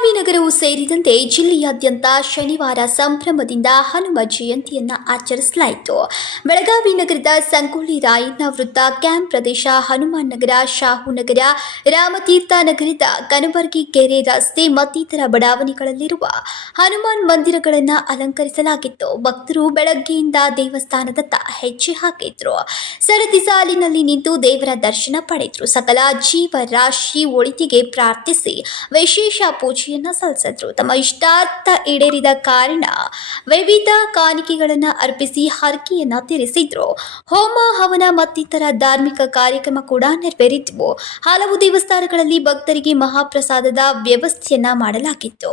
ಬೆಳಗಾವಿ ನಗರವು ಸೇರಿದಂತೆ ಜಿಲ್ಲೆಯಾದ್ಯಂತ ಶನಿವಾರ ಸಂಭ್ರಮದಿಂದ ಹನುಮ ಜಯಂತಿಯನ್ನ ಆಚರಿಸಲಾಯಿತು. ಬೆಳಗಾವಿ ನಗರದ ಸಂಗೊಳ್ಳಿ ರಾಯಣ್ಣ ವೃತ್ತ ಕ್ಯಾಂಪ್ ಪ್ರದೇಶ ಹನುಮಾನ್ ನಗರ, ಶಾಹು ನಗರ, ರಾಮತೀರ್ಥ ನಗರದ ಕನಬರ್ಗಿ ಕೆರೆ ರಸ್ತೆ ಮತ್ತಿತರ ಬಡಾವಣೆಗಳಲ್ಲಿರುವ ಹನುಮಾನ್ ಮಂದಿರಗಳನ್ನು ಅಲಂಕರಿಸಲಾಗಿತ್ತು. ಭಕ್ತರು ಬೆಳಗ್ಗೆಯಿಂದ ದೇವಸ್ಥಾನದತ್ತ ಹೆಜ್ಜೆ ಹಾಕಿದ್ರು. ಸರತಿ ಸಾಲಿನಲ್ಲಿ ನಿಂತು ದೇವರ ದರ್ಶನ ಪಡೆದ್ರು. ಸಕಲ ಜೀವರಾಶಿ ಒಳಿತಿಗೆ ಪ್ರಾರ್ಥಿಸಿ, ವಿಶೇಷ ಪೂಜೆಯನ್ನ ಸಲ್ಲಿಸಿದ್ರು ತಮ್ಮ ಇಷ್ಟಾರ್ಥ ಈಡೇರಿದ ಕಾರಣ ವಿವಿಧ ಕಾಣಿಕೆಗಳನ್ನು ಅರ್ಪಿಸಿ ಹರಕೆಯನ್ನ ತೀರಿಸಿದ್ರು. ಹೋಮ, ಹವನ ಮತ್ತಿತರ ಧಾರ್ಮಿಕ ಕಾರ್ಯಕ್ರಮ ಕೂಡ ನೆರವೇರಿದ್ವು. ಹಲವು ದೇವಸ್ಥಾನಗಳಲ್ಲಿ ಭಕ್ತರಿಗೆ ಮಹಾಪ್ರಸಾದದ ವ್ಯವಸ್ಥೆಯನ್ನ ಮಾಡಲಾಗಿತ್ತು.